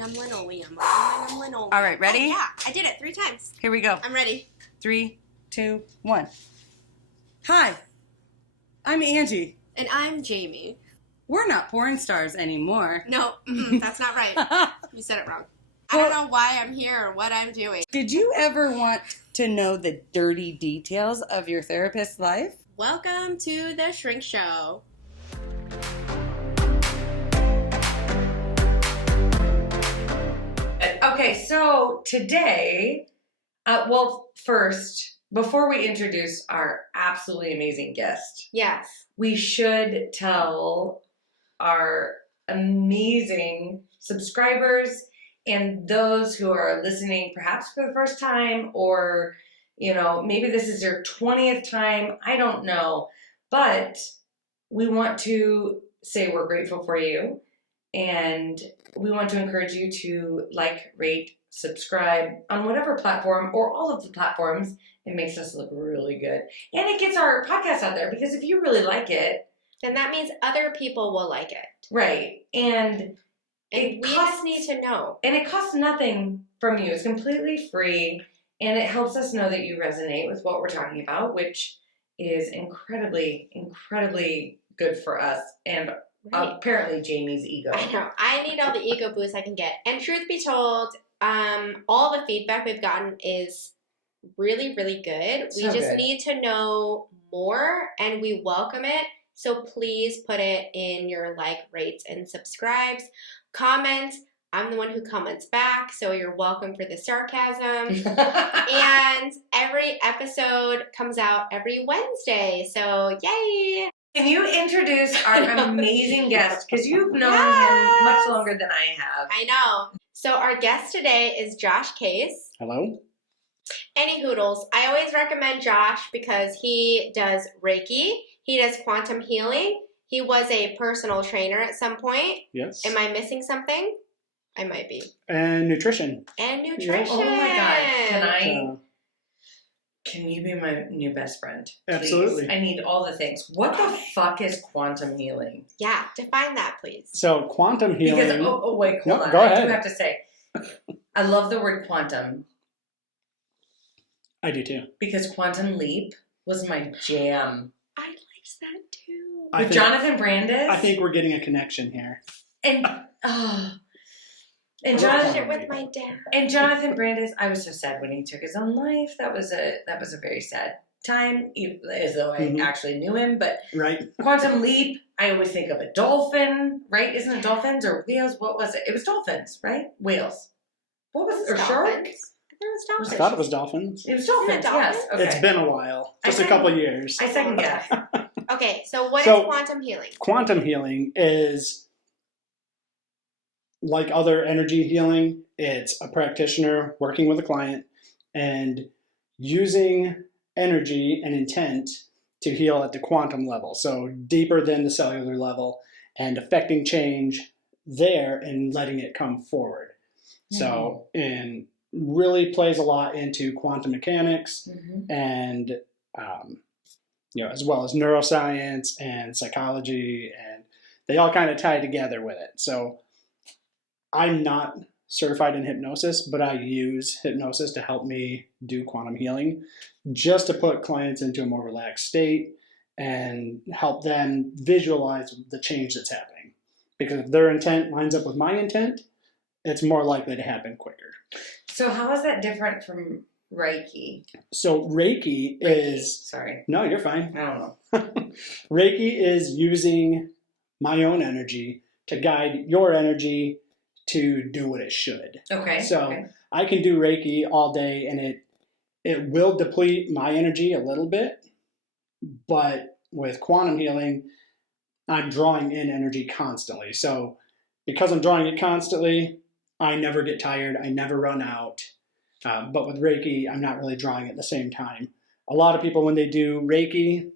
All right, ready? Oh, yeah, I did it 3 times. Here we go. I'm ready. 3, 2, 1. Hi, I'm Angie. And I'm Jaime. We're not porn stars anymore. No, that's not right. You said it wrong. I don't know why I'm here or what I'm doing. Did you ever want to know the dirty details of your therapist's life? Welcome to the Shrink Show. Okay, so today, first, before we introduce our absolutely amazing guest, Yes. we should tell our amazing subscribers and those who are listening perhaps for the first time, or, you know, maybe this is your 20th time, I don't know, but we want to say we're grateful for you, and we want to encourage you to like, rate, subscribe on whatever platform or all of the platforms. It makes us look really good. And it gets our podcast out there, because if you really like it, then that means other people will like it. Right. And we just need to know. And it costs nothing from you. It's completely free. And it helps us know that you resonate with what we're talking about, which is incredibly, incredibly good for us. And apparently Jamie's ego. I know. I need all the ego boost I can get. And truth be told, all the feedback we've gotten is really, really good. We just need to know more, and we welcome it. So please put it in your like, rates, and subscribes. Comment. I'm the one who comments back, so you're welcome for the sarcasm. And every episode comes out every Wednesday, so yay! Can you introduce our amazing guest? Because you've known him much longer than I have. I know. So our guest today is Josh Case. Hello. Any hoodles. I always recommend Josh because he does Reiki. He does quantum healing. He was a personal trainer at some point. Yes. Am I missing something? I might be. And nutrition. And nutrition. Yes. Oh my God. Can you be my new best friend? Please? Absolutely. I need all the things. What the fuck is quantum healing? Yeah, define that, please. So quantum healing. Because, wait, hold on. Go ahead. I do have to say, I love the word quantum. I do too. Because Quantum Leap was my jam. I liked that too. With Jonathan Brandis? I think we're getting a connection here. And Jonathan with my dad. And Jonathan Brandis, I was so sad when he took his own life. That was a very sad time, as though I actually knew him. But right. Quantum Leap, I always think of a dolphin, right? Isn't it dolphins or whales? What was it? It was dolphins, right? Whales. What was it? Or sharks? I thought it was dolphins. It was dolphins, yes. Okay. It's been a while. Just a couple of years. I second guess. Okay, so what is quantum healing? Quantum healing is, like other energy healing, it's a practitioner working with a client and using energy and intent to heal at the quantum level. So deeper than the cellular level, and affecting change there and letting it come forward. So, and really plays a lot into quantum mechanics and, as well as neuroscience and psychology, and they all kind of tie together with it. So I'm not certified in hypnosis, but I use hypnosis to help me do quantum healing, just to put clients into a more relaxed state and help them visualize the change that's happening. Because if their intent lines up with my intent, it's more likely to happen quicker. So how is that different from Reiki? So Reiki is... Sorry. No, you're fine. I don't know. Reiki is using my own energy to guide your energy to do what it should. Okay. So I can do Reiki all day, and it will deplete my energy a little bit, but with quantum healing, I'm drawing in energy constantly. So because I'm drawing it constantly, I never get tired. I never run out. But with Reiki, I'm not really drawing at the same time. A lot of people, when they do Reiki,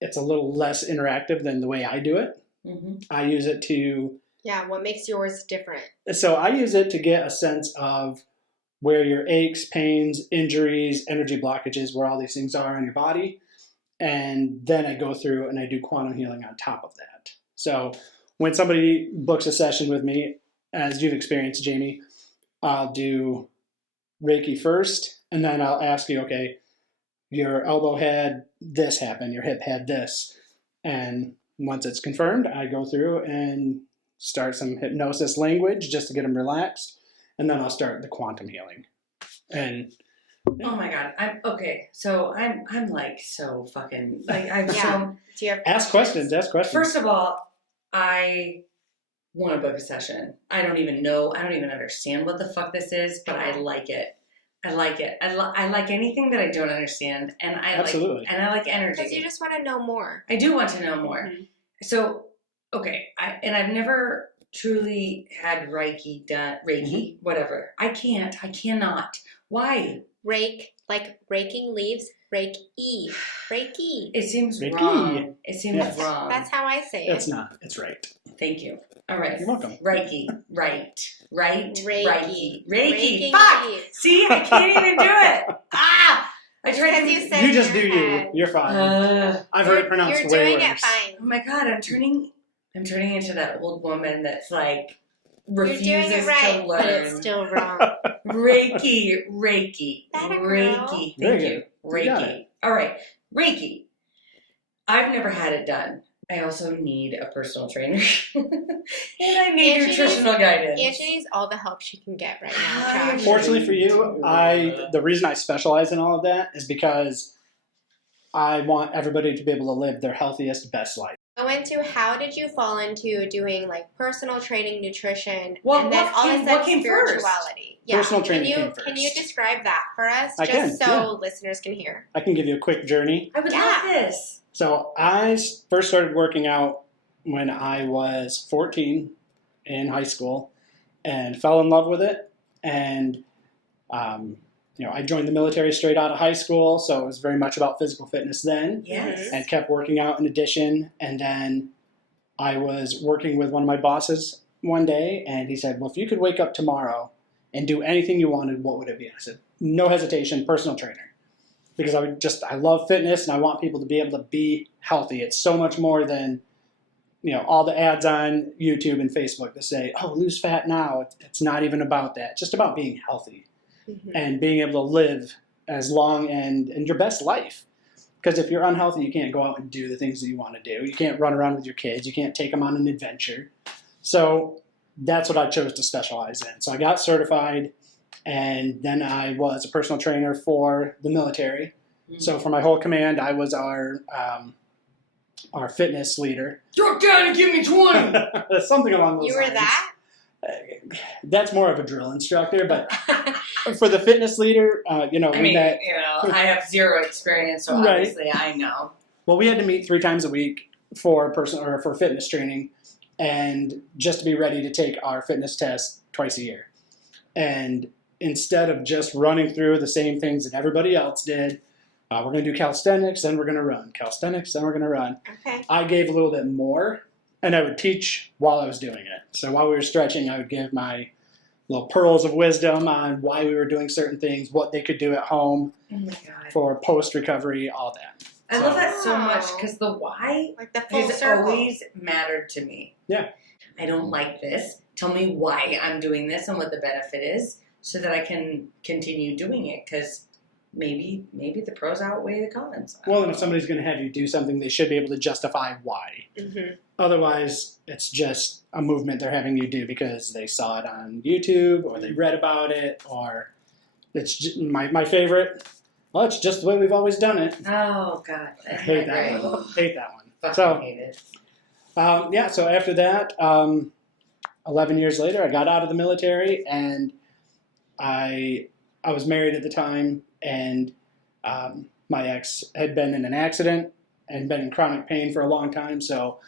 it's a little less interactive than the way I do it. I use it to... Yeah, what makes yours different? So I use it to get a sense of where your aches, pains, injuries, energy blockages, where all these things are in your body. And then I go through and I do quantum healing on top of that. So when somebody books a session with me, as you've experienced, Jamie, I'll do Reiki first, and then I'll ask you, okay, your elbow had this happen, your hip had this. And once it's confirmed, I go through and start some hypnosis language just to get them relaxed. And then I'll start the quantum healing. And oh my God, I'm okay. So I'm like so fucking like I'm Yeah. so. Do you have ask questions. First of all, I want to book a session. I don't even know. I don't even understand what the fuck this is, but I like it. I like it. I like anything that I don't understand, and I Absolutely. I like energy. Because you just want to know more. I do want to know more. Mhm. So, okay, I've never truly had Reiki done. Reiki, whatever. I cannot. Why? Rake, like raking leaves. Reiki. Reiki. It seems Reiki. wrong. It seems Yes. wrong. That's how I say it. It's not. It's right. Thank you. All right. You're welcome. Reiki. Right. Reiki. Reiki. Fuck! leaves. See, I can't even do it. Ah! I tried Because to. you said You just your do you. head. You're fine. I've heard You're- it pronounced You're way doing worse. it fine. Oh my God, I'm turning into that old woman that's like You're refuses doing it right, to but it's learn. still wrong. Reiki. That a girl? Reiki. Very Thank you. good. You got Reiki. All right. Reiki. I've never had it done. I also need a personal trainer. And I need Angie nutritional guidance. Angie needs all the help she can get right now. I Josh. Fortunately for you, the reason I specialize in all of that is because I want everybody to be able to live their healthiest, best life. Go into how did you fall into doing like personal training, nutrition, Well, and then what all of came- a sudden what came first? spirituality. Personal training can you, came Can you first. describe that for us, I just can, so yeah. listeners can hear? I can give you a quick journey. I would Yeah. love this. So I first started working out when I was 14 in high school and fell in love with it. And, I joined the military straight out of high school, so it was very much about physical fitness then. Yes. And kept working out in addition. And then I was working with one of my bosses one day, and he said, well, if you could wake up tomorrow and do anything you wanted, what would it be? I said, no hesitation, personal trainer. Because I love fitness and I want people to be able to be healthy. It's so much more than, all the ads on YouTube and Facebook that say, oh, lose fat now. It's not even about that. It's just about being healthy and being able to live as long and your best life. Because if you're unhealthy, you can't go out and do the things that you want to do. You can't run around with your kids. You can't take them on an adventure. So that's what I chose to specialize in. So I got certified, and then I was a personal trainer for the military. So for my whole command, I was our fitness leader. Drop down and give me 20. Something along those You lines. were that? That's more of a drill instructor, but for the fitness leader, I we mean, met. I have zero experience, so Right. obviously I know. Well, we had to meet 3 times a week for fitness training, and just to be ready to take our fitness test twice a year. And instead of just running through the same things that everybody else did, we're going to do calisthenics, then we're going to run. Calisthenics, then we're going to run. Okay. I gave a little bit more, and I would teach while I was doing it. So while we were stretching, I would give my little pearls of wisdom on why we were doing certain things, what they could do at home Oh my God. for post-recovery, all that. I love that so much because the why Like the full has circle. always mattered to me. Yeah. I don't like this. Tell me why I'm doing this and what the benefit is so that I can continue doing it because maybe the pros outweigh the cons. Well, and if somebody's going to have you do something, they should be able to justify why. Mm-hmm. Otherwise, it's just a movement they're having you do because they saw it on YouTube or they read about it, or it's just, my favorite. Well, it's just the way we've always done it. Oh God, I hate that great. one. Hate that one. Fucking So, hate it. so after that, 11 years later, I got out of the military, and I was married at the time, and my ex had been in an accident and been in chronic pain for a long time. So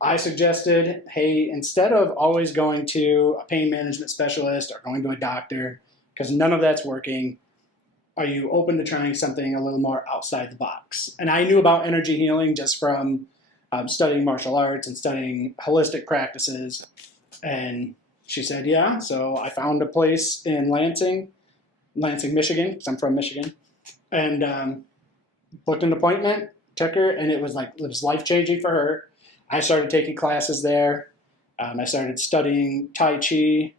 I suggested, hey, instead of always going to a pain management specialist or going to a doctor, because none of that's working, are you open to trying something a little more outside the box? And I knew about energy healing just from studying martial arts and studying holistic practices. And she said, yeah. So I found a place in Lansing, Michigan, because I'm from Michigan, and booked an appointment, took her, and it was life-changing for her. I started taking classes there, I started studying Tai Chi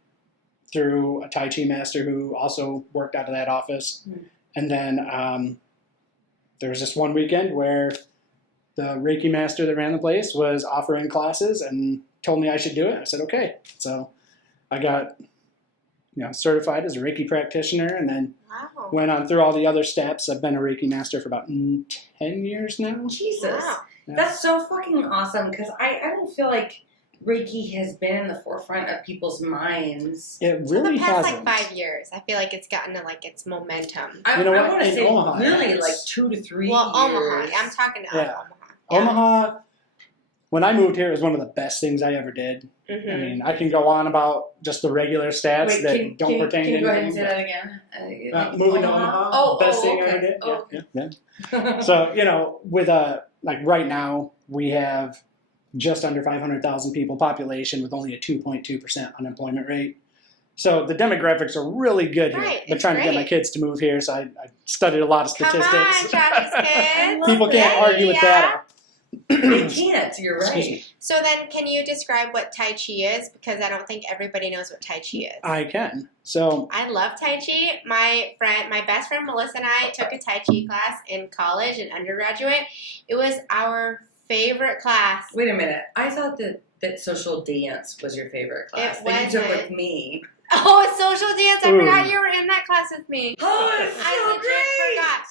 through a Tai Chi master who also worked out of that office. Mm-hmm. And then there was this one weekend where the Reiki master that ran the place was offering classes and told me I should do it. I said, okay. So I got certified as a Reiki practitioner, and then went on through all the other steps. I've been a Reiki master for about 10 years now. Jesus. Wow. Yeah. That's so fucking awesome, because I don't feel like Reiki has been in the forefront of people's minds. It really for the past hasn't. 5 years. I feel like it's gotten to like its momentum. I want to say Omaha really like 2 to 3 years. Well, Omaha. I'm talking to Omaha. Yeah. Omaha, when I moved here, it was one of the best things I ever did. Mm-hmm. I mean, I can go on about just the regular stats that don't pertain to anything. Can you go ahead and say that again? Moving to Omaha, best thing I ever did. Oh, okay. Yeah. So, with like right now, we have just under 500,000 people population with only a 2.2% unemployment rate. So the demographics are really good here. Right, I've been trying to get my kids to move here, so I studied a lot of statistics. Come on, Josh's kids. People can't argue with data. They can't, you're right. So then, can you describe what Tai Chi is? Because I don't think everybody knows what Tai Chi is. I can. So I love Tai Chi. My best friend Melissa and I took a Tai Chi class in college and undergraduate. It was our favorite class. Wait a minute. I thought that social dance was your favorite class. That you took with me. Oh, it's social dance. I forgot you were in that class with me. Oh, it's so great. Forgot.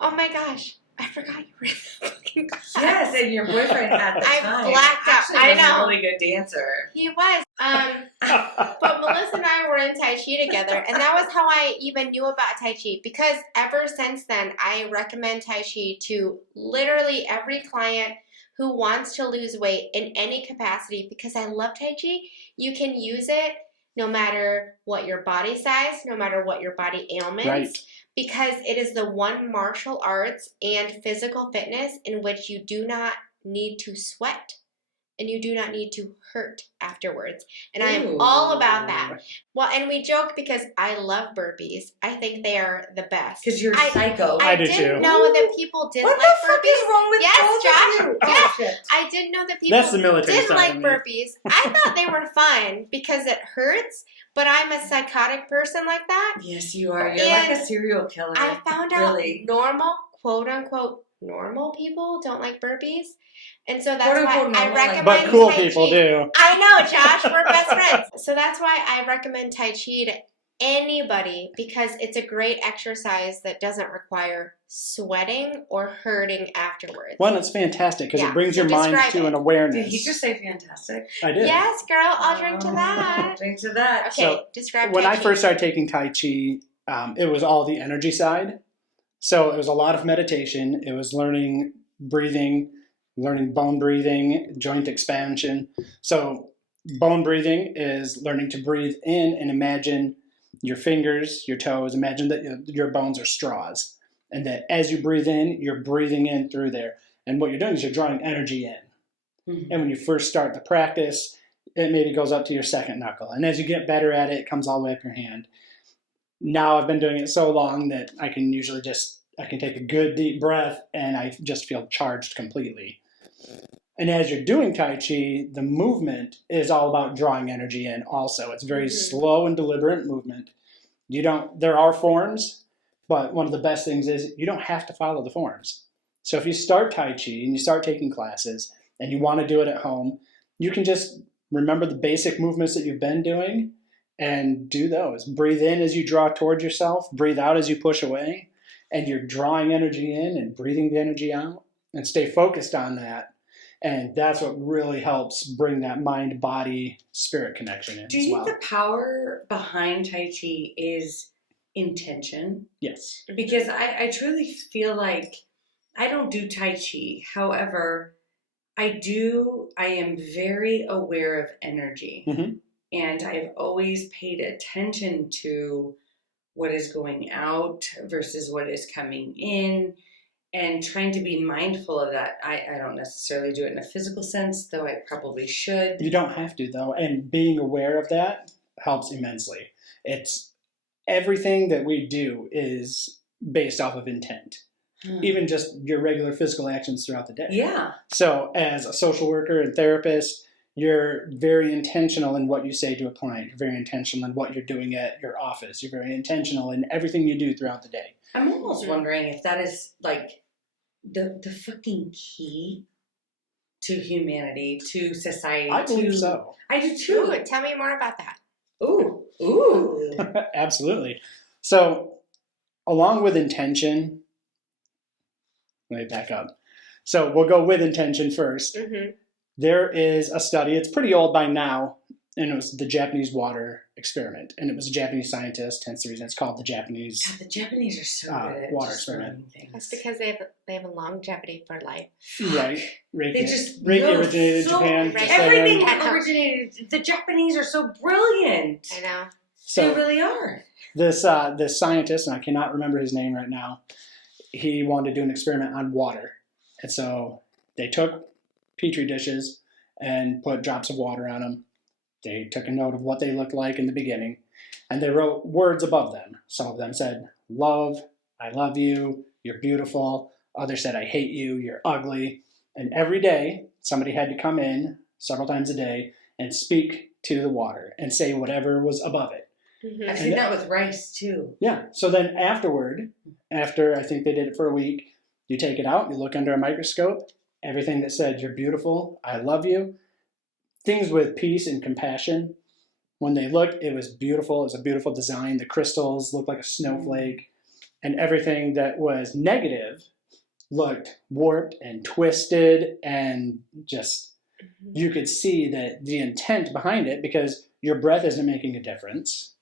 Oh my gosh. I forgot you were in the fucking class. Yes, and your boyfriend at the time. I blacked out. Actually was a really good dancer. He was. But Melissa and I were in Tai Chi together, and that was how I even knew about Tai Chi, because ever since then, I recommend Tai Chi to literally every client who wants to lose weight in any capacity, because I love Tai Chi. You can use it no matter what your body size, no matter what your body ailments. Right. Because it is the one martial arts and physical fitness in which you do not need to sweat and you do not need to hurt afterwards. And I am all about that. Well, and we joke because I love burpees. I think they are the best. Because you're psycho. I didn't know that people didn't like burpees. What the fuck is wrong with Yes, Josh. Oh, shit. I didn't know that people didn't like burpees. I thought they were fun because it hurts. But I'm a psychotic person like that. Yes, you are. You're like a serial killer. I found out normal, quote-unquote, normal people don't like burpees. And so that's why I recommend But cool Tai Chi. people do. I know, Josh. We're best friends. So that's why I recommend Tai Chi to anybody, because it's a great exercise that doesn't require sweating or hurting afterwards. One, it's fantastic because it brings your mind to an awareness. Did he just say fantastic? I did. Yes, girl. I'll drink to that. Drink to that. Okay, so describe when Tai I Chi. first started taking Tai Chi, it was all the energy side. So it was a lot of meditation. It was learning breathing, learning bone breathing, joint expansion. So bone breathing is learning to breathe in and imagine your fingers, your toes, imagine that your bones are straws. And that as you breathe in, you're breathing in through there. And what you're doing is you're drawing energy in. Mm-hmm. And when you first start the practice, it maybe goes up to your second knuckle. And as you get better at it, it comes all the way up your hand. Now I've been doing it so long that I can usually I can take a good deep breath and I just feel charged completely. And as you're doing Tai Chi, the movement is all about drawing energy in also. It's very slow and deliberate movement. There are forms, but one of the best things is you don't have to follow the forms. So if you start Tai Chi and you start taking classes and you want to do it at home, you can just remember the basic movements that you've been doing and do those. Breathe in as you draw towards yourself, breathe out as you push away, and you're drawing energy in and breathing the energy out, and stay focused on that. And that's what really helps bring that mind-body-spirit connection in. Do you think the power behind Tai Chi is intention? Yes. Because I truly feel like I don't do Tai Chi. However, I am very aware of energy. Mm-hmm. And I've always paid attention to what is going out versus what is coming in, and trying to be mindful of that. I don't necessarily do it in a physical sense, though I probably should. You don't have to, though. And being aware of that helps immensely. It's everything that we do is based off of intent. Even just your regular physical actions throughout the day. Yeah. So as a social worker and therapist, You're very intentional in what you say to a client. You're very intentional in what you're doing at your office. You're very intentional in everything you do throughout the day. I'm almost wondering if that is like the fucking key to humanity, to society. I believe so. I do too. Ooh, tell me more about that. Ooh. Absolutely. So, along with intention, let me back up. So, we'll go with intention first. Mm-hmm. There is a study, it's pretty old by now, and it was the Japanese water experiment. And it was a Japanese scientist, hence the reason it's called the Japanese God, the Japanese are so good at water just experiment. learning things. That's because they have a longevity for life. Right. Reiki. They just Reiki know originated in so Japan. Right. Everything Just originated. The Japanese are so brilliant. I know. So they really are. this scientist, and I cannot remember his name right now, he wanted to do an experiment on water. And so they took Petri dishes and put drops of water on them. They took a note of what they looked like in the beginning, and they wrote words above them. Some of them said, love, I love you, you're beautiful. Others said, I hate you, you're ugly. And every day, somebody had to come in several times a day and speak to the water and say whatever was above it. Mm-hmm. I've seen that with rice too. Yeah. So then after I think they did it for a week, you take it out, you look under a microscope, everything that said, you're beautiful, I love you, things with peace and compassion. When they looked, it was beautiful. It was a beautiful design. The crystals looked like a snowflake. And everything that was negative looked warped and twisted, and just, you could see that the intent behind it, because your breath isn't making a difference.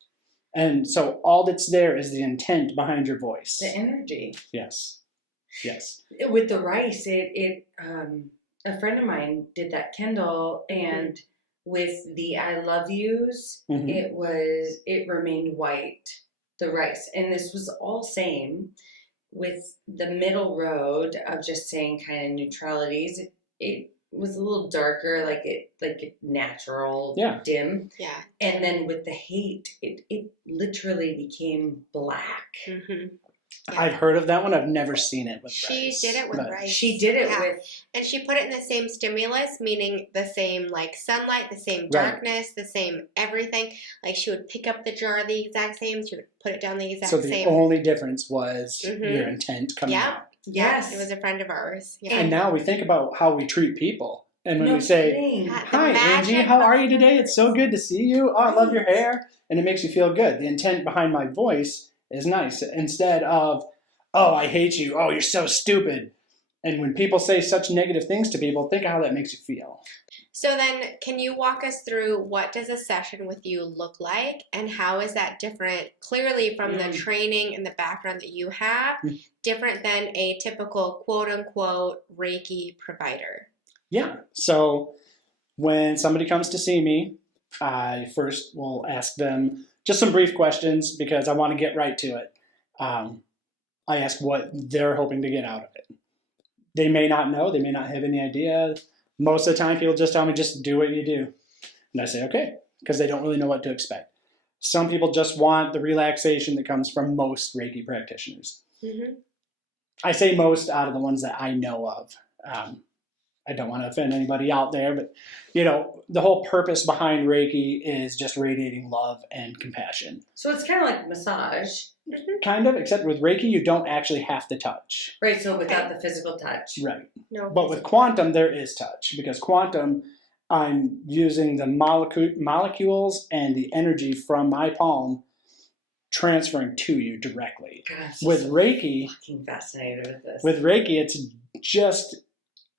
And so all that's there is the intent behind your voice. The energy. Yes. Yes. With the rice, a friend of mine did that Kindle, and with the I love yous, it remained white, the rice. And this was all same with the middle road of just saying kind of neutralities. It was a little darker, like natural, dim. Yeah. And then with the hate, it literally became black. Mm-hmm. Yeah. I've heard of that one. I've never seen it with She rice. did it with rice. She did it with... And she put it in the same stimulus, meaning the same like sunlight, the same darkness, the same everything. Like she would pick up the jar the exact same. She would put it down the exact same. So the only difference was your intent coming out. Yes. It was a friend of ours. Yeah. And now we think about how we treat people. And when we say, hi, Angie, how are you today? It's so good to see you. Oh, I love your hair. And it makes you feel good. The intent behind my voice is nice. Instead of, oh, I hate you. Oh, you're so stupid. And when people say such negative things to people, think of how that makes you feel. So then, can you walk us through what does a session with you look like, and how is that different, clearly from the training and the background that you have, different than a typical quote-unquote Reiki provider? Yeah. So when somebody comes to see me, I first will ask them just some brief questions because I want to get right to it. I ask what they're hoping to get out of it. They may not know. They may not have any idea. Most of the time, people just tell me, just do what you do. And I say, okay, because they don't really know what to expect. Some people just want the relaxation that comes from most Reiki practitioners. Mm-hmm. I say most out of the ones that I know of. I don't want to offend anybody out there, but, you know, the whole purpose behind Reiki is just radiating love and compassion. So it's kind of like massage. Kind of, except with Reiki, you don't actually have to touch. Right, so without the physical touch. Right. No. But with quantum, there is touch, because quantum, I'm using the molecules and the energy from my palm transferring to you directly. God, with Reiki, fucking fascinated with this. With Reiki, it's just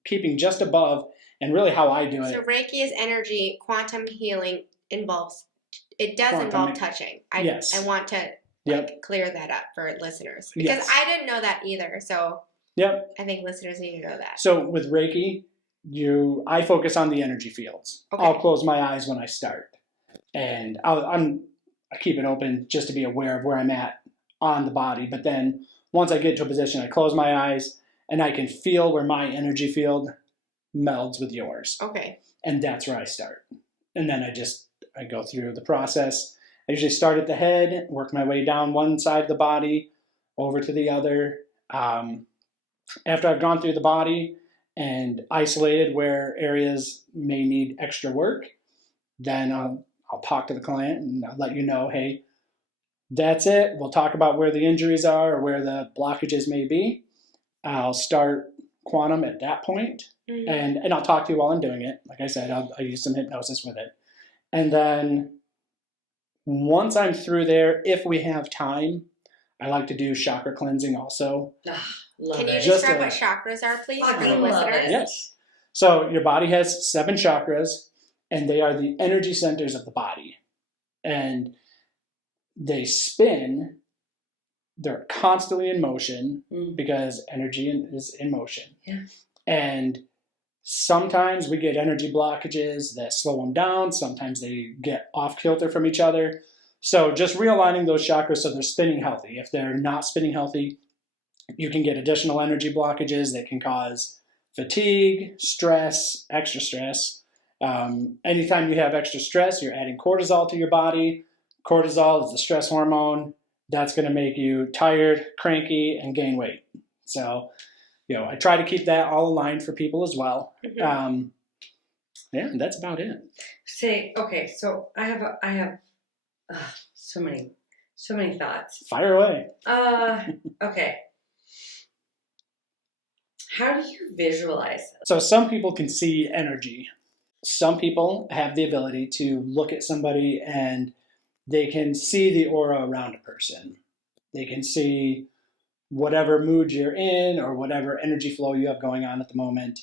keeping just above, and really how I do it. So Reiki is energy. Quantum healing involve touching. I want to clear that up for listeners, because I didn't know that either. So I think listeners need to know that. So with Reiki, I focus on the energy fields. Okay. I'll close my eyes when I start, and I keep it open just to be aware of where I'm at on the body. But then once I get to a position, I close my eyes, and I can feel where my energy field melds with yours. Okay. And that's where I start. And then I go through the process. I usually start at the head, work my way down one side of the body, over to the other. After I've gone through the body and isolated where areas may need extra work, then I'll talk to the client and I'll let you know, hey, that's it. We'll talk about where the injuries are or where the blockages may be. I'll start quantum at that point, and I'll talk to you while I'm doing it. Like I said, I'll use some hypnosis with it. And then once I'm through there, if we have time, I like to do chakra cleansing also. Can you describe what chakras are, please, for the listeners? Yes. So your body has 7 chakras, and they are the energy centers of the body. And they spin. They're constantly in motion because energy is in motion. Yeah. And sometimes we get energy blockages that slow them down. Sometimes they get off kilter from each other. So just realigning those chakras so they're spinning healthy. If they're not spinning healthy, you can get additional energy blockages that can cause fatigue, stress, extra stress. Anytime you have extra stress, you're adding cortisol to your body. Cortisol is the stress hormone. That's going to make you tired, cranky, and gain weight. So, I try to keep that all aligned for people as well. Yeah, that's about it. Okay, so I have so many thoughts. Fire away. Okay. How do you visualize this? So some people can see energy. Some people have the ability to look at somebody and they can see the aura around a person. They can see whatever mood you're in or whatever energy flow you have going on at the moment.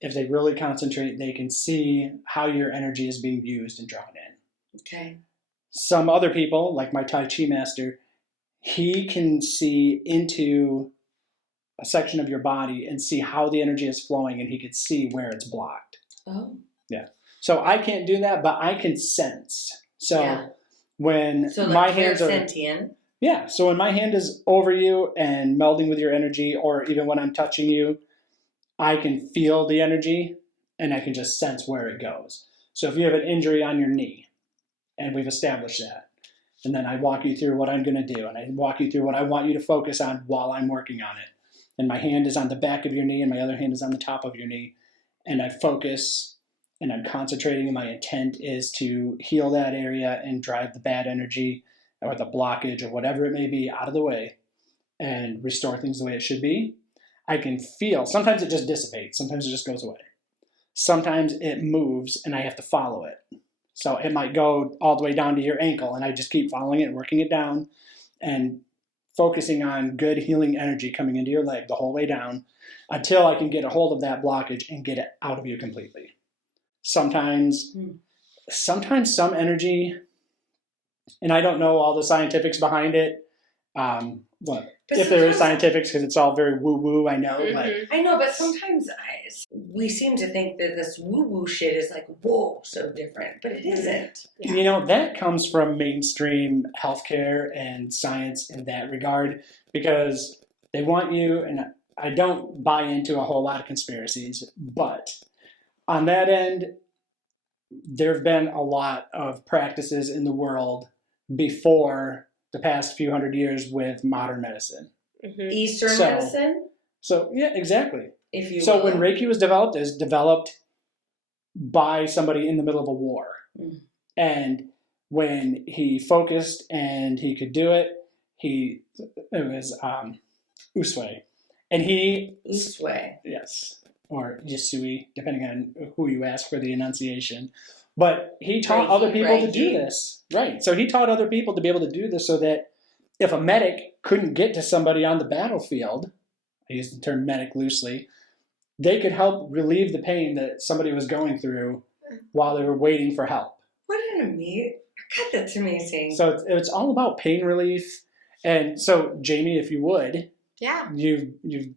If they really concentrate, they can see how your energy is being used and drawn in. Okay. Some other people, like my Tai Chi master, he can see into a section of your body and see how the energy is flowing, and he could see where it's blocked. Oh. Yeah. So I can't do that, but I can sense. So when like my hands are sentient. Yeah. So when my hand is over you and melding with your energy, or even when I'm touching you, I can feel the energy and I can just sense where it goes. So if you have an injury on your knee, and we've established that, and then I walk you through what I'm going to do, and I walk you through what I want you to focus on while I'm working on it. And my hand is on the back of your knee and my other hand is on the top of your knee. And I focus and I'm concentrating, and my intent is to heal that area and drive the bad energy or the blockage or whatever it may be out of the way and restore things the way it should be. I can feel, sometimes it just dissipates, sometimes it just goes away. Sometimes it moves and I have to follow it. So it might go all the way down to your ankle, and I just keep following it and working it down and focusing on good healing energy coming into your leg the whole way down until I can get a hold of that blockage and get it out of you completely. Sometimes some energy, and I don't know all the scientifics behind it. If there is scientifics, because it's all very woo-woo, I know. But I know, but sometimes we seem to think that this woo-woo shit is like, whoa, so different, but it isn't. Yeah. That comes from mainstream healthcare and science in that regard, because they want you, and I don't buy into a whole lot of conspiracies, but on that end, there have been a lot of practices in the world before the past few hundred years with modern medicine. Eastern medicine? So, yeah, exactly. If you will. When Reiki was developed, it was developed by somebody in the middle of a war. And when he focused and he could do it, it was Usui. And Usui. Yes. Or Yasui, depending on who you ask for the enunciation. But he taught other people to do this. Right. So he taught other people to be able to do this so that if a medic couldn't get to somebody on the battlefield, I use the term medic loosely, they could help relieve the pain that somebody was going through while they were waiting for help. What an amazing... God, that's amazing. So it's all about pain relief. And so, Jaime, if you would, you've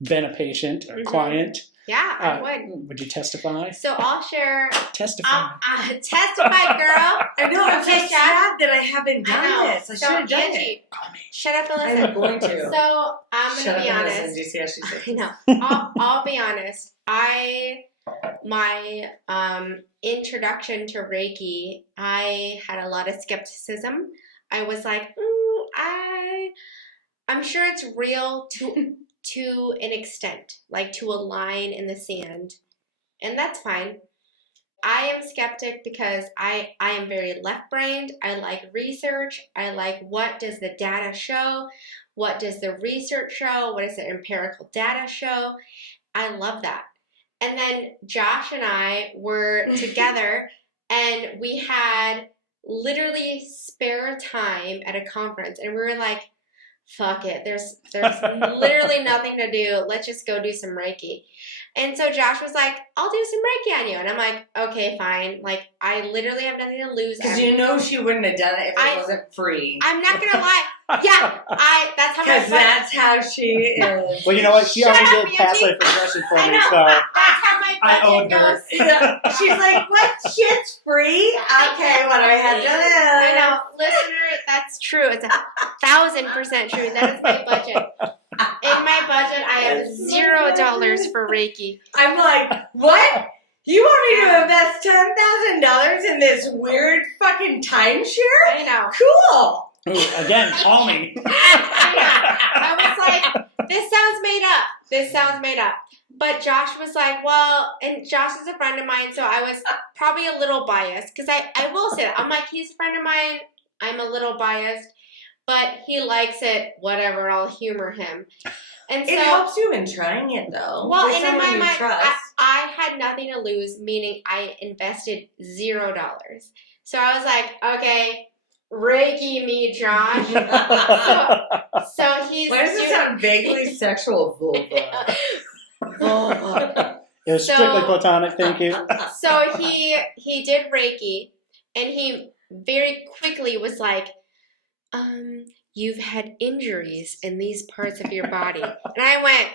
been a patient or client. Yeah, I would. Would you testify? So I'll share. Testify. Testify, girl. I know, I'm so sad that I haven't done this. I should have done it. Call me. Shut up and listen. I'm going to. So I'm going to be honest. Do you see how she said? I know. I'll be honest. My introduction to Reiki, I had a lot of skepticism. I was like, I'm sure it's real to an extent, like to a line in the sand. And that's fine. I am skeptic because I am very left-brained. I like research. I like, what does the data show? What does the research show? What does the empirical data show? I love that. And then Josh and I were together and we had literally spare time at a conference, and we were like, fuck it. There's literally nothing to do. Let's just go do some Reiki. And so Josh was like, I'll do some Reiki on you. And I'm like, okay, fine. Like, I literally have nothing to lose. Because you know she wouldn't have done it if it wasn't free. I'm not going to lie. Yeah, that's how Because that's how she is. Well, you know what? She already did past life regression for me, so that's how my budget goes. Yeah. She's like, what? Shit's free? Okay, what do I have to lose? I know. Listener, that's true. It's 1,000% true. That is my budget. In my budget, I have $0 for Reiki. I'm like, what? You want me to invest $10,000 in this weird fucking timeshare? I know. Cool. Ooh, again, call me. I was like, this sounds made up. This sounds made up. But Josh was like, well, and Josh is a friend of mine, so I was probably a little biased. Because I will say that. I'm like, he's a friend of mine. I'm a little biased. But he likes it. Whatever. I'll humor him. And so, it helps you in trying it, though. Well, with and in my someone you mind, trust. I had nothing to lose, meaning I invested $0. So I was like, okay, Reiki me, Josh. so he's. Why does it sound vaguely sexual? Vulva. Vulva. It was strictly platonic, thank you. So he did Reiki, and he very quickly was like, you've had injuries in these parts of your body. And I went,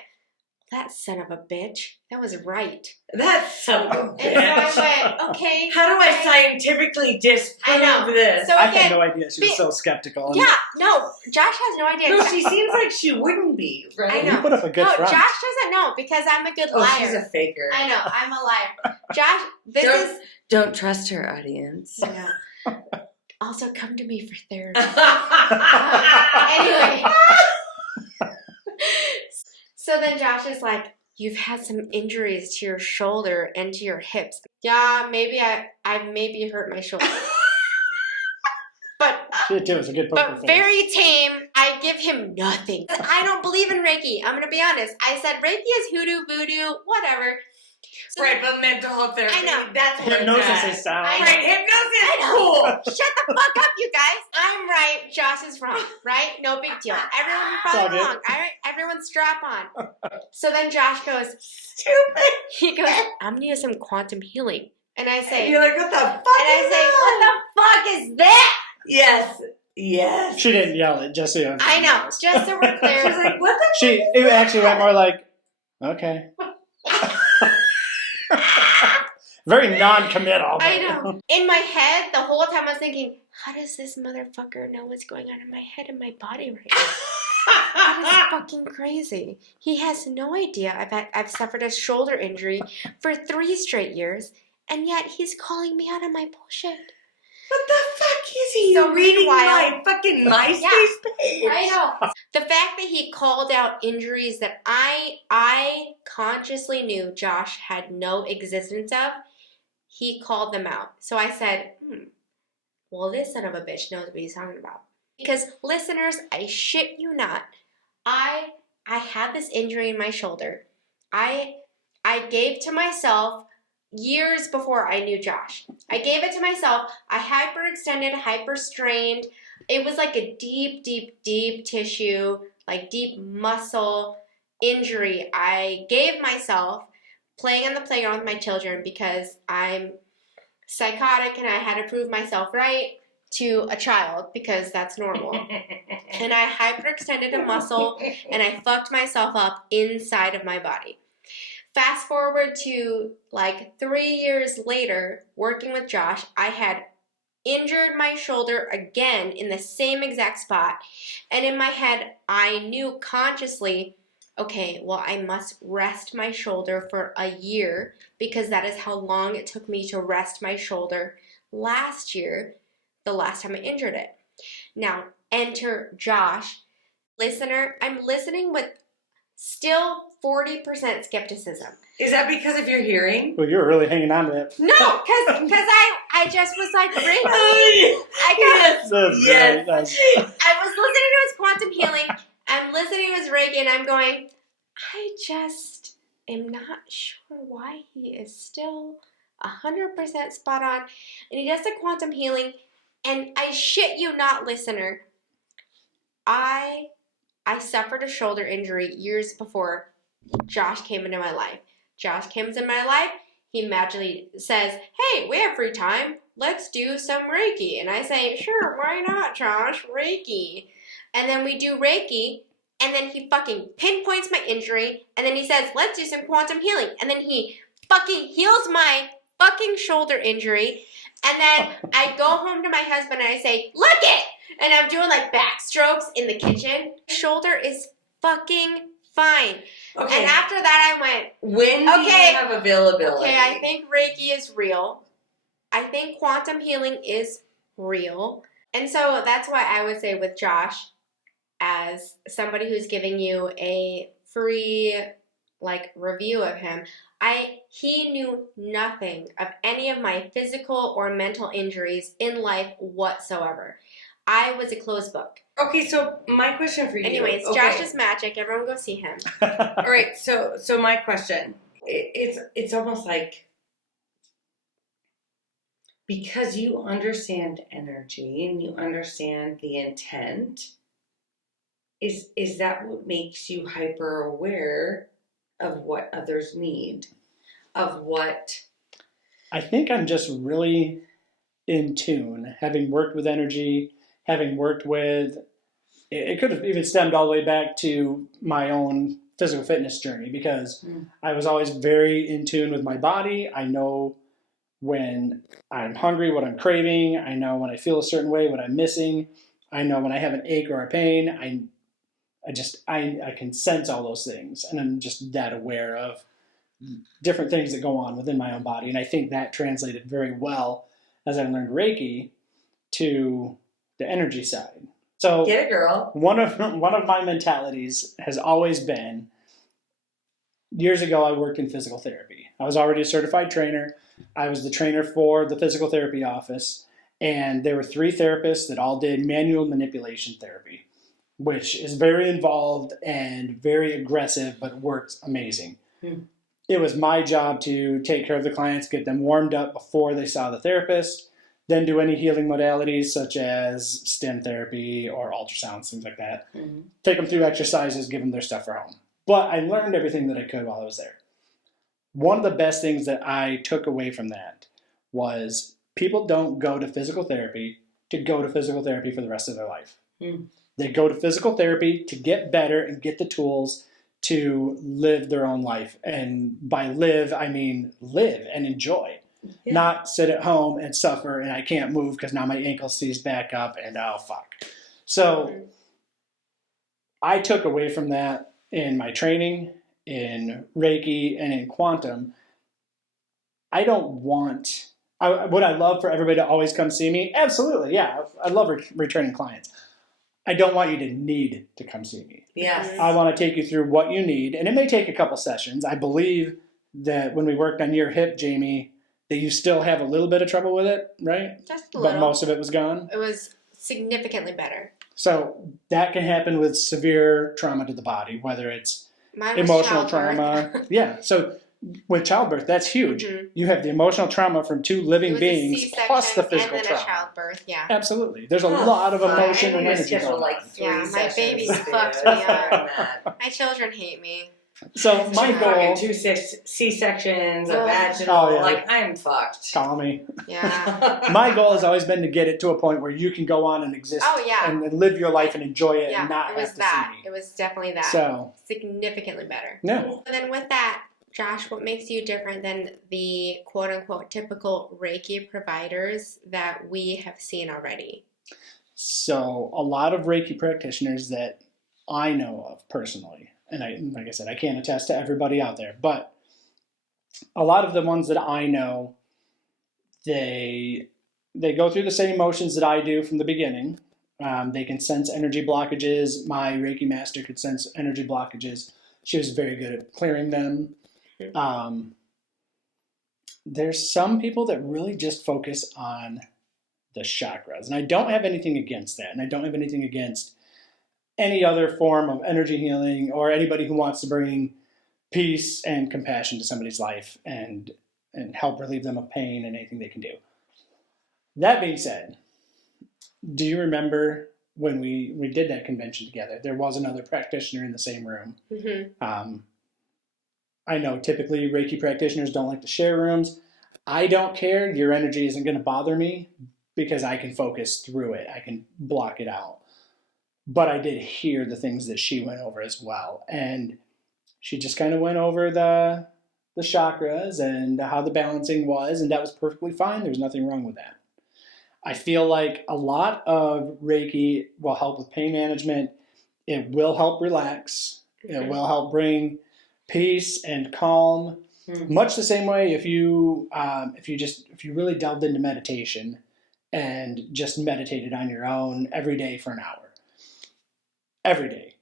that son of a bitch. That was right. That son of a bitch. And so I went, okay. How do I scientifically disprove this? So I again, had no idea she was so skeptical. Yeah, no, Josh has no idea. No, she seems like she wouldn't be, right? I know. You put up a good front. Josh doesn't know because I'm a good liar. Oh, she's a faker. I know, I'm a liar. Josh, Don't trust her, audience. I know. Also, come to me for therapy. Anyway. So then Josh is like, you've had some injuries to your shoulder and to your hips. Yeah, maybe I maybe hurt my shoulder. But She did too. It was a good poker face. very tame. I give him nothing. I don't believe in Reiki. I'm going to be honest. I said Reiki is hoodoo, voodoo, whatever. So right, but mental health therapy, I know. that's what Hypnosis it's at. is sound. Right, hypnosis I is know. cool. Shut the fuck up, you guys. I'm right. Josh is wrong, right? No big deal. Everyone It's all follow good. along. All right? Everyone strap on. So then Josh goes, Stupid. he goes, I'm going to do some quantum healing. And I say, And you're like, what the fuck and I is say, that? what the fuck is that? Yes. Yes. She didn't yell it, just so you know. I know. Just so we're clear. She's like, what the It actually went more like, okay. Very non-committal. I know. In my head, the whole time I was thinking, how does this motherfucker know what's going on in my head and my body right now? That is fucking crazy. He has no idea I've suffered a shoulder injury for 3 straight years, and yet he's calling me out on my bullshit. What the fuck is he So reading meanwhile- my fucking MySpace page? I know. The fact that he called out injuries that I consciously knew Josh had no existence of, he called them out. So I said, well, this son of a bitch knows what he's talking about. Because listeners, I shit you not, I had this injury in my shoulder. I gave to myself years before I knew Josh. I gave it to myself. I hyperextended, hyperstrained. It was like a deep, deep, deep tissue, like deep muscle injury I gave myself playing on the playground with my children because I'm psychotic and I had to prove myself right to a child because that's normal. And I hyperextended a muscle and I fucked myself up inside of my body. Fast forward to like 3 years later, working with Josh, I had injured my shoulder again in the same exact spot. And in my head, I knew consciously, okay, well, I must rest my shoulder for a year because that is how long it took me to rest my shoulder last year, the last time I injured it. Now, enter Josh. Listener, I'm listening with Still 40% skepticism. Is that because of your hearing? Well, you're really hanging on to that. No, because I just was like, Reiki. Yes. Yes. I was listening to his quantum healing. I'm listening to his Reiki, and I'm going, I just am not sure why he is still 100% spot on. And he does the quantum healing, and I shit you not, listener, I suffered a shoulder injury years before Josh came into my life. Josh comes in my life. He magically says, hey, we have free time. Let's do some Reiki. And I say, sure, why not, Josh? Reiki. And then we do Reiki. And then he fucking pinpoints my injury. And then he says, let's do some quantum healing. And then he fucking heals my fucking shoulder injury. And then I go home to my husband and I say, look it! And I'm doing like backstrokes in the kitchen. Shoulder is fucking fine. Okay. And after that I went, when do you have availability? Okay, I think Reiki is real. I think quantum healing is real. And so that's why I would say with Josh, as somebody who's giving you a free review of him, he knew nothing of any of my physical or mental injuries in life whatsoever. I was a closed book. Okay, so my question for you. Anyways, okay. Josh is magic. Everyone go see him. All right, so my question, it's almost like, because you understand energy and you understand the intent, is that what makes you hyper aware of what others need, of what? I think I'm just really in tune, having worked with energy, having worked with, it could have even stemmed all the way back to my own physical fitness journey, because I was always very in tune with my body. I know when I'm hungry, what I'm craving. I know when I feel a certain way, what I'm missing. I know when I have an ache or a pain. I can sense all those things, and I'm just that aware of different things that go on within my own body. And I think that translated very well as I learned Reiki to the energy side. So get it, girl. One of my mentalities has always been, years ago I worked in physical therapy. I was already a certified trainer. I was the trainer for the physical therapy office, and there were 3 therapists that all did manual manipulation therapy, which is very involved and very aggressive, but works amazing. It was my job to take care of the clients, get them warmed up before they saw the therapist, then do any healing modalities such as stem therapy or ultrasounds, things like that. Take them through exercises, give them their stuff for home. But I learned everything that I could while I was there. One of the best things that I took away from that was people don't go to physical therapy to go to physical therapy for the rest of their life. They go to physical therapy to get better and get the tools to live their own life. And by live, I mean live and enjoy. Yeah. Not sit at home and suffer and I can't move because now my ankle seized back up and oh fuck. So I took away from that in my training, in Reiki, and in quantum. I don't want, would I love for everybody to always come see me? Absolutely, yeah. I love returning clients. I don't want you to need to come see me. Yes. I want to take you through what you need, and it may take a couple sessions. I believe that when we worked on your hip, Jaime, that you still have a little bit of trouble with it, right? Just a little. But most of it was gone? It was significantly better. So that can happen with severe trauma to the body, whether it's emotional trauma. Yeah, so with childbirth, that's huge. You have the emotional trauma from 2 living beings plus the physical and then trauma. A childbirth, yeah. Absolutely. There's a lot of emotion and energy going on. Like 3 my baby fucks me up. My children hate me. So my goal, 2 C-sections, a vaginal, I'm fucked. Call me. Yeah. My goal has always been to get it to a point where you can go on and exist and live your life and enjoy it and not have to see me. It was definitely that. So significantly better. No. And then with that, Josh, what makes you different than the quote-unquote typical Reiki providers that we have seen already? So a lot of Reiki practitioners that I know of personally, and like I said, I can't attest to everybody out there, but a lot of the ones that I know, they go through the same motions that I do from the beginning. They can sense energy blockages. My Reiki master could sense energy blockages. She was very good at clearing them. There's some people that really just focus on the chakras, and I don't have anything against that, and I don't have anything against any other form of energy healing or anybody who wants to bring peace and compassion to somebody's life and help relieve them of pain and anything they can do. That being said, do you remember when we did that convention together? There was another practitioner in the same room. I know typically Reiki practitioners don't like to share rooms. I don't care. Your energy isn't going to bother me because I can focus through it. I can block it out. But I did hear the things that she went over as well. And she just kind of went over the chakras and how the balancing was, and that was perfectly fine. There's nothing wrong with that. I feel like a lot of Reiki will help with pain management. It will help relax. It will help bring peace and calm. Much the same way if you really delved into meditation and just meditated on your own every day for an hour. Every day.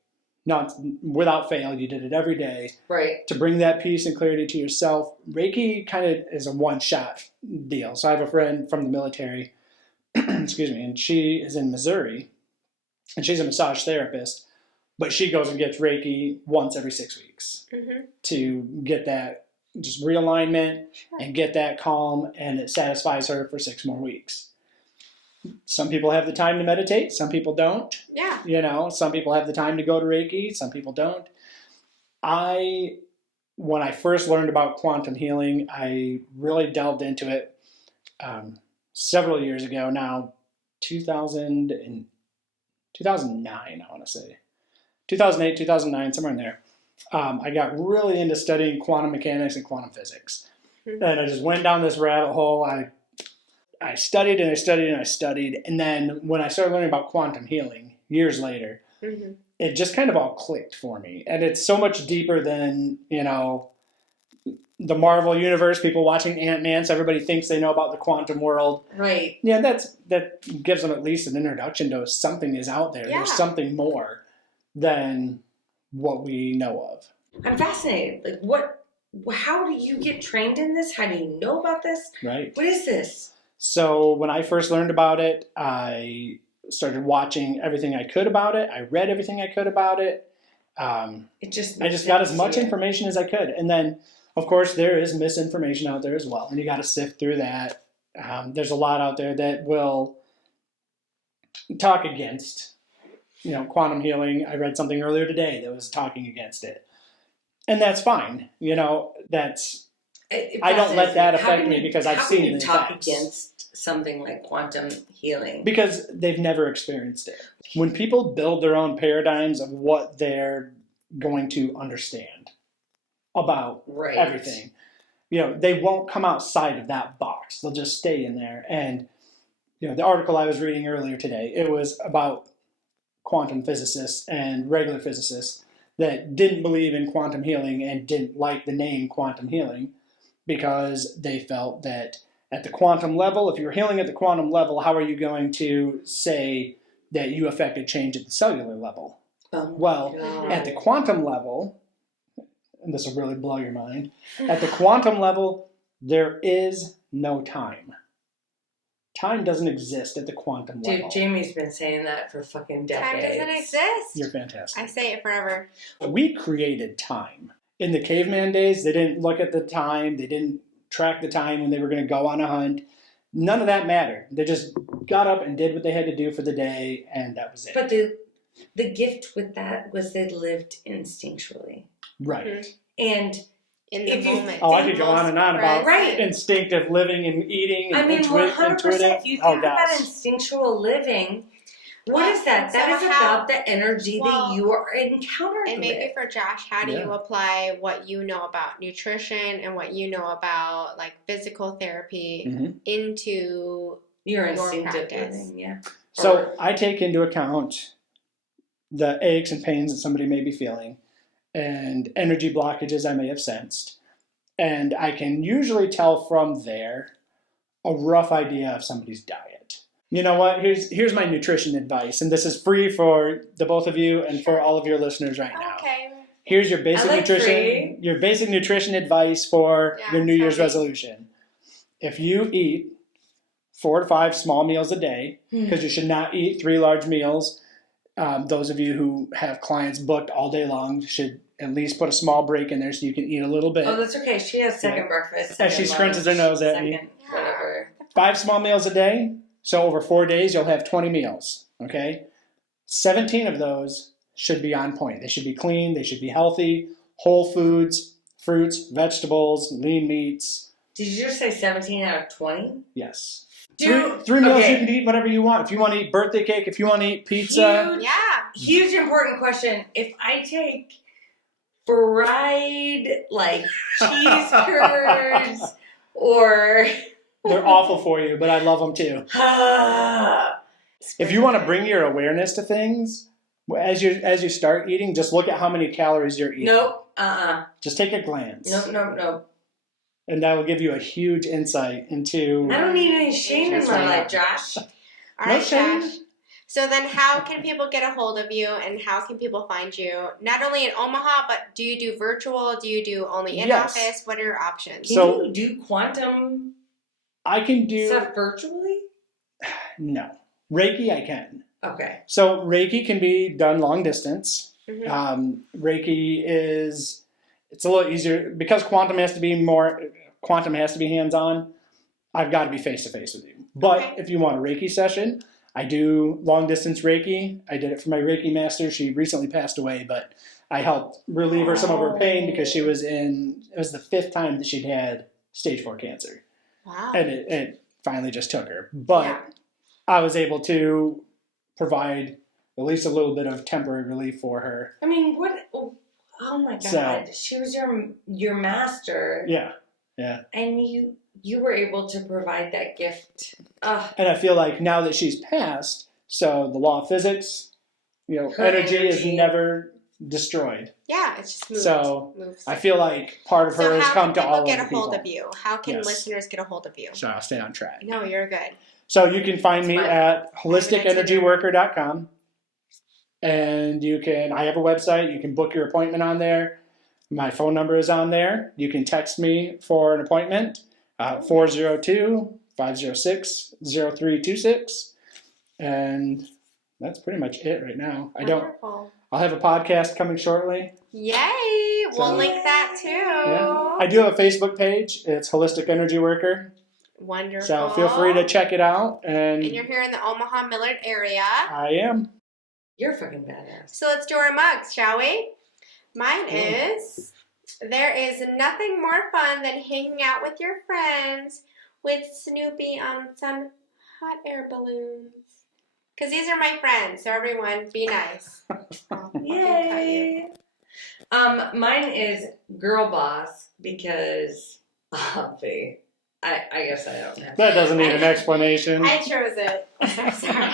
Not without fail, you did it every day. Right. To bring that peace and clarity to yourself. Reiki kind of is a one-shot deal. So I have a friend from the military, excuse me, and she is in Missouri, and she's a massage therapist, but she goes and gets Reiki once every 6 weeks to get that just realignment and get that calm, and it satisfies her for 6 more weeks. Some people have the time to meditate. Some people don't. Yeah. You know, some people have the time to go to Reiki. Some people don't. When I first learned about quantum healing, I really delved into it several years ago now, 2009, I want to say. 2008, 2009, somewhere in there. I got really into studying quantum mechanics and quantum physics. And I just went down this rabbit hole. I studied and I studied and I studied. And then when I started learning about quantum healing years later, it just kind of all clicked for me. And it's so much deeper than, you know, the Marvel universe, people watching Ant-Man, so everybody thinks they know about the quantum world. Right. Yeah, that gives them at least an introduction to something is out there. Yeah. There's something more than what we know of. I'm fascinated. Like, how do you get trained in this? How do you know about this? Right. What is this? So when I first learned about it, I started watching everything I could about it. I read everything I could about it. I just got as much information as I could. And then, of course, there is misinformation out there as well. And you got to sift through that. There's a lot out there that will talk against, you know, quantum healing. I read something earlier today that was talking against it. And that's fine. You know, I don't let that affect me because I've seen the effects. How can you talk against something like quantum healing? Because they've never experienced it. When people build their own paradigms of what they're going to understand about everything, you know, they won't come outside of that box. They'll just stay in there. And, you know, the article I was reading earlier today, it was about quantum physicists and regular physicists that didn't believe in quantum healing and didn't like the name quantum healing, because they felt that at the quantum level, if you're healing at the quantum level, how are you going to say that you affected change at the cellular level? At the quantum level, and this will really blow your mind, at the quantum level, there is no time. Time doesn't exist at the quantum level. Dude, Jamie's been saying that for fucking decades. Time doesn't exist. You're fantastic. I say it forever. We created time. In the caveman days, they didn't look at the time. They didn't track the time when they were going to go on a hunt. None of that mattered. They just got up and did what they had to do for the day, and that was it. But the gift with that was they lived instinctually. Right. And in the moment. Oh, I could go on and on about instinctive living and eating and 100%. You think about instinctual living. What is that? That is about the energy that you are encountering. And maybe for Josh, how do you apply what you know about nutrition and what you know about like physical therapy into your instinctive living? Yeah. So I take into account the aches and pains that somebody may be feeling and energy blockages I may have sensed. And I can usually tell from there a rough idea of somebody's diet. You know what? Here's my nutrition advice, and this is free for the both of you and for all of your listeners right now. Okay. here's your basic I like nutrition, free. your basic nutrition advice for Yeah, your New Year's tell me. resolution. If you eat 4 to 5 small meals a day, because you should not eat 3 large meals. Those of you who have clients booked all day long should at least put a small break in there so you can eat a little bit. Oh, that's okay. She has second breakfast. As she second scrunches her lunch, nose at second me. whatever. 5 small meals a day. So over 4 days, you'll have 20 meals. Okay? 17 of those should be on point. They should be clean. They should be healthy. Whole foods, fruits, vegetables, lean meats. Did you just say 17 out of 20? Yes. Dude, Three meals okay. you can eat whatever you want. If you want to eat birthday cake, if you want to eat pizza. Huge important question. If I take fried like cheese curds or They're awful for you, but I love them too. If you want to bring your awareness to things, as you start eating, just look at how many calories you're eating. Nope. Just take a glance. Nope. And that will give you a huge insight into. I don't need any shame in my life, Josh. All right, No shame. Josh. So then how can people get a hold of you and how can people find you? Not only in Omaha, but do you do virtual? Do you do only in Yes. office? What are your options? Can you do quantum I can do stuff virtually? No. Reiki I can. Okay. So Reiki can be done long distance. Mm-hmm. Reiki it's a little easier because quantum has to be hands-on. I've got to be face-to-face with you. But if you want a Reiki session, I do long-distance Reiki. I did it for my Reiki master. She recently passed away, but I helped relieve her some of her pain because it was the 5th time that she'd had stage 4 cancer. Wow. And it finally just took her. But I was able to provide at least a little bit of temporary relief for her. I mean, what? Oh my God! So, she was your master. Yeah. And you were able to provide that gift. And I feel like now that she's passed, so the law of physics, Her energy is energy. never destroyed. Yeah, it's just moved. So moves. I feel like part of her has come to all of So how can people get the a hold people. of you? How can Yes. listeners get a hold of you? So I'll stay on track. No, you're good. So you can find me Smart. at holisticenergyworker.com. And I have a website. You can book your appointment on there. My phone number is on there. You can text me for an appointment, 402-506-0326. And that's pretty much it right now. Wonderful. I'll have a podcast coming shortly. Yay! We'll So- link that too. Yeah. I do have a Facebook page. It's Holistic Energy Worker. Wonderful. So feel free to check it out. And you're here in the Omaha Millard area. I am. You're fucking badass. So let's do our mugs, shall we? Mine is, there is nothing more fun than hanging out with your friends with Snoopy on some hot air balloons. Because these are my friends, so everyone be nice. Yay! Mine is Girl Boss because I guess I don't have. That doesn't need an explanation. I chose it. I'm sorry.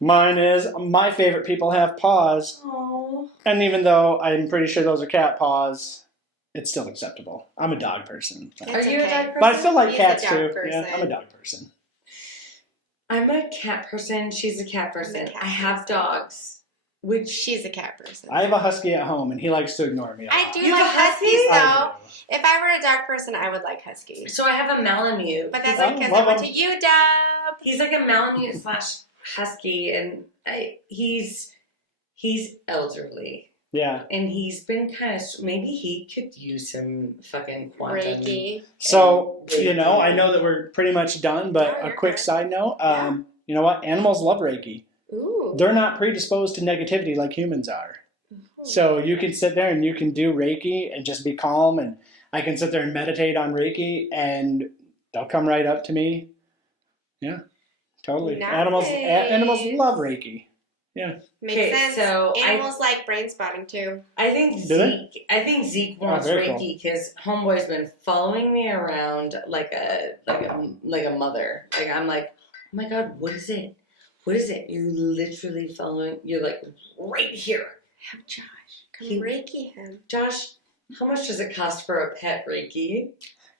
Mine is my favorite people have paws. Oh. And even though I'm pretty sure those are cat paws, it's still acceptable. I'm a dog person. Are you a dog person? But I still like He's a cats dog too. person. Yeah, I'm a dog person. I'm a cat person. She's a cat person. cat I have person. dogs. Which She's a cat person. I have a husky at home, and he likes to ignore me. A I lot. do You like have a husky? huskies though. I do. If I were a dog person, I would like huskies. so I have a Malamute. But that's Oh, because love I went them. to UW. He's like a Malamute / husky, and he's elderly, Yeah. and he's been kind of. Maybe he could use some fucking quantum. Reiki. So, And I know that we're pretty much done, but Oh, a you're quick good. side note. Yeah. You know what? Animals love Reiki. Ooh. They're not predisposed to negativity like humans are. So you can sit there and you can do Reiki and just be calm, and I can sit there and meditate on Reiki, and they'll come right up to me. Yeah, totally. Nice. Animals love Reiki. Yeah. Makes Okay, sense. so Animals like brain spotting too. I think Do they? Zeke wants very cool. Reiki because Homeboy's been following me around like a mother. Like I'm like, oh my God, what is it? What is it? You're literally following. You're like right here, Have Josh come He- Reiki him. Josh. How much does it cost for a pet Reiki?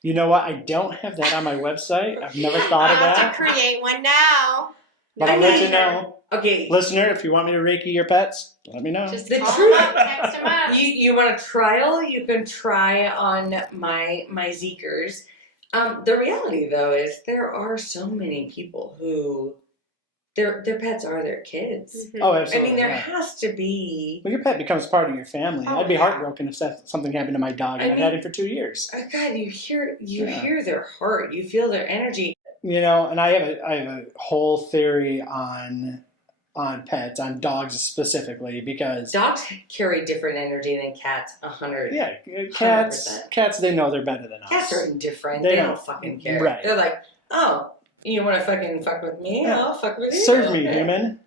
You know what? I don't have that on my website. I've never thought of I'll have that. to create one now. But I'll let you know. Okay. Listener, if you want me to Reiki your pets, let me know. Just The call truth. them up, text them up. You want a trial? You can try on my Zeekers. The reality though is there are so many people who their pets are their kids. Mm-hmm. Oh, absolutely. I mean, there has to be. Well, your pet becomes part of your family. Oh, I'd be yeah. heartbroken if something happened to my dog, and I've had him for 2 years. Oh God, you hear their heart. You feel their energy. You know, and I have a whole theory on pets, on dogs specifically, because Dogs carry different energy than cats. 100. yeah, 100%. cats they know they're better than us. Cats are indifferent. They They don't- don't fucking care. right. They're like, oh, you want to fucking fuck with me? Yeah. I'll fuck with you. Serve me, Okay. human.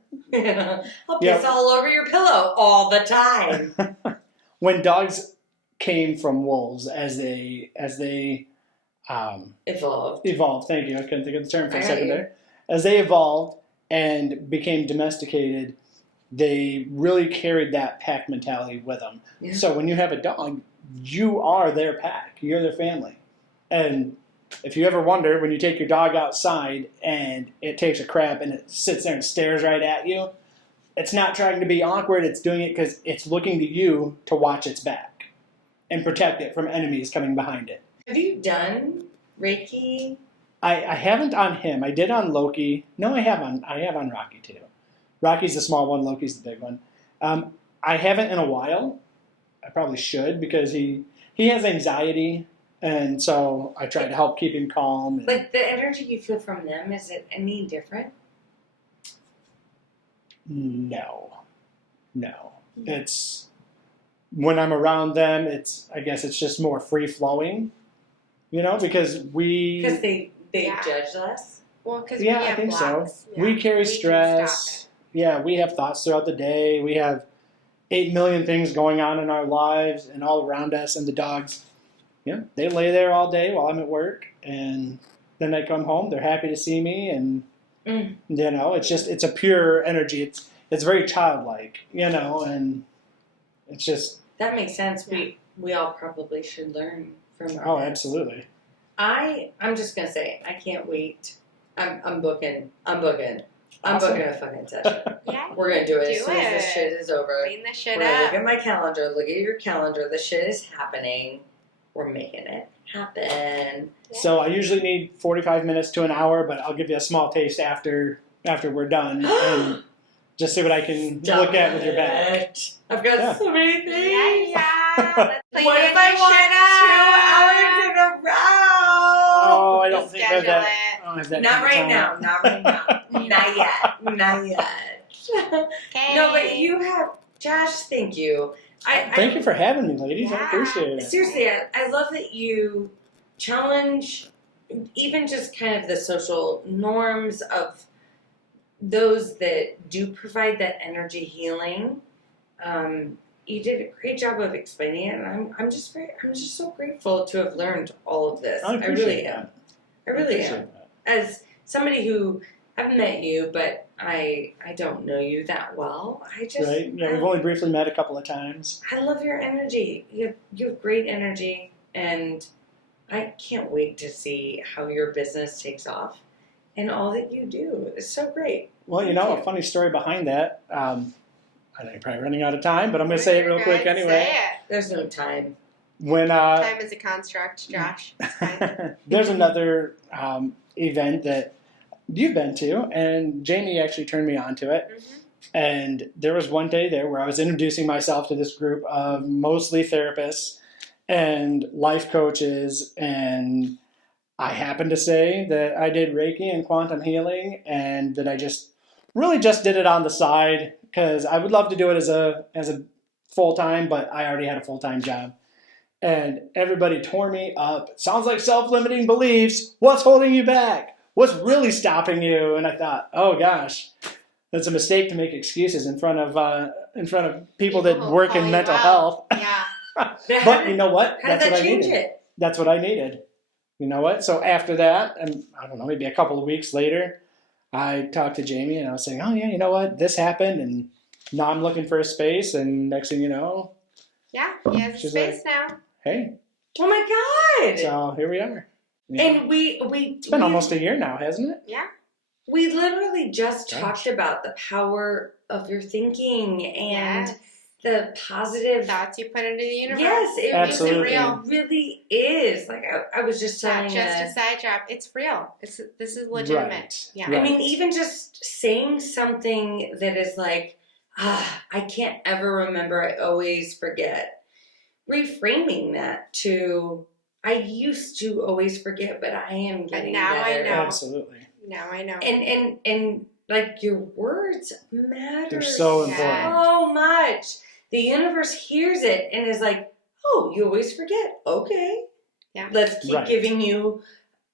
I'll piss all over your pillow all the time. When dogs came from wolves, as they evolved. Thank you. I couldn't think of the term for a second there. As they evolved and became domesticated, they really carried that pack mentality with them. Yeah. So when you have a dog, you are their pack. You're their family. And if you ever wonder, when you take your dog outside and it takes a crap and it sits there and stares right at you, it's not trying to be awkward. It's doing it because it's looking to you to watch its back and protect it from enemies coming behind it. Have you done Reiki? I haven't on him. I did on Loki. No, I have on Rocky too. Rocky's the small one. Loki's the big one. I haven't in a while. I probably should, because he has anxiety, and so I try to help keep him calm. And Like the energy you feel from them, is it any different? no. It's when I'm around them. I guess it's just more free flowing. You know, because they Yeah. judge less. Well, because Yeah, we I have think blocks. so. Yeah. We carry can stop stress. Yeah, we have thoughts throughout the day. We have 8 million things going on in our lives and all around us. And the dogs, they lay there all day while I'm at work, and then they come home. They're happy to see me, and it's a pure energy. It's very childlike, and it's just. That makes sense. Yeah. We all probably should learn from our Oh, pets. absolutely. I'm just gonna say I can't wait. I'm booking. I'm booking Awesome. a fucking session. Yeah. We're gonna do it as Do soon as this it. shit is over. Clean this shit We're gonna look up. at my calendar. Look at your calendar. The shit is happening. We're making it happen. Yeah. So I usually need 45 minutes to an hour, but I'll give you a small taste after we're done, and just see what I can look at with your back. I've got so many things. Yeah. Let's clean What if I want 2 hours in a row? Oh, I don't think I have Schedule that. it. I don't have that. Not kind of right time. now. Not right now. Not yet. Not yet. Okay. No, but you have, Josh. Thank you. Thank you for having me, ladies. I Yeah. appreciate it. Seriously, I love that you challenge even just kind of the social norms of those that do provide that energy healing. You did a great job of explaining it, and I'm just so grateful to have learned all of this. I appreciate really that. am. I really am. appreciate that. As somebody who I've met you, but I don't know you that well. Right? Yeah, we've only briefly met a couple of times. I love your energy. You have great energy, and I can't wait to see how your business takes off and all that you do. It's so great. Well, Thank a you. funny story behind that. I know you're probably running out of time, but I'm going to say it real quick anyway. Say it. There's no time. When Time is a construct, Josh. It's fine. there's another event that you've been to, and Jaime actually turned me on to it. Mhm. And there was one day there where I was introducing myself to this group of mostly therapists and life coaches, and I happened to say that I did Reiki and quantum healing, and that I just did it on the side because I would love to do it as a full-time, but I already had a full-time job. And everybody tore me up. Sounds like self-limiting beliefs. What's holding you back? What's really stopping you? And I thought, oh gosh, it's a mistake to make excuses in front of people that who work call in you mental out. health. Yeah. But you know what? How did that change it? That's what I needed. You know what? So after that, and I don't know, maybe a couple of weeks later, I talked to Jaime and I was saying, oh yeah, you know what? This happened, and now I'm looking for a space, and next thing you know, Yeah. He has a She's space now. hey, Oh my God! so here we are. Yeah. And we It's been almost a year now, hasn't it? Yeah. We literally just talked about the power of your thinking and the positive thoughts you put into the universe. Yes, it Absolutely. really is. Like I was just Not telling just a side job. It's real. This is legitimate. Right. Yeah. Right. I mean, even just saying something that is like, I can't ever remember, I always forget. Reframing that to, I used to always forget, but I am getting now better. I know. Absolutely. Now I know. And like your words matter They're so important. so much. The universe hears it and is like, oh, you always forget. Okay. Yeah. Let's keep Right. giving you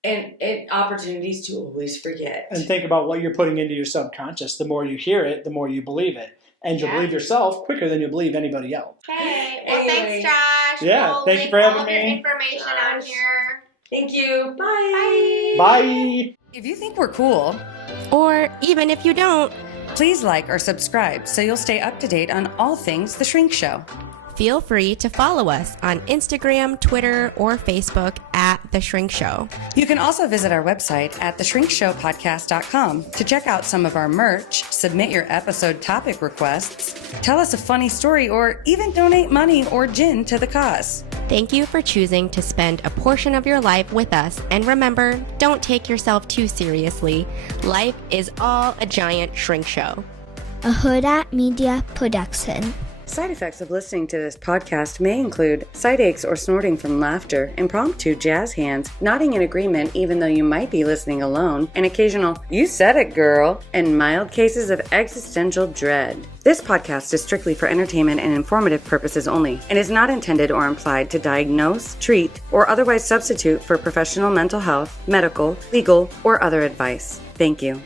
and opportunities to always forget. And think about what you're putting into your subconscious. The more you hear it, the more you believe it. And you'll believe yourself quicker than you believe anybody else. Okay. Well, Anyway. thanks, Josh. Yeah, we'll thank you link for having all of your me. information on Josh. here. Thank you. Bye. Bye. If you think we're cool, Or even if you don't, please like or subscribe so you'll stay up to date on all things The Shrink Show. feel free to follow us on Instagram, Twitter, or Facebook at The Shrink Show. You can also visit our website at theshrinkshowpodcast.com to check out some of our merch, submit your episode topic requests, tell us a funny story, or even donate money or gin to the cause. Thank you for choosing to spend a portion of your life with us. And remember, don't take yourself too seriously. Life is all a giant shrink show. A Huda Media Production. Side effects of listening to this podcast may include side aches or snorting from laughter, impromptu jazz hands, nodding in agreement even though you might be listening alone, an occasional "you said it, girl," and mild cases of existential dread. This podcast is strictly for entertainment and informative purposes only and is not intended or implied to diagnose, treat, or otherwise substitute for professional mental health, medical, legal, or other advice. Thank you.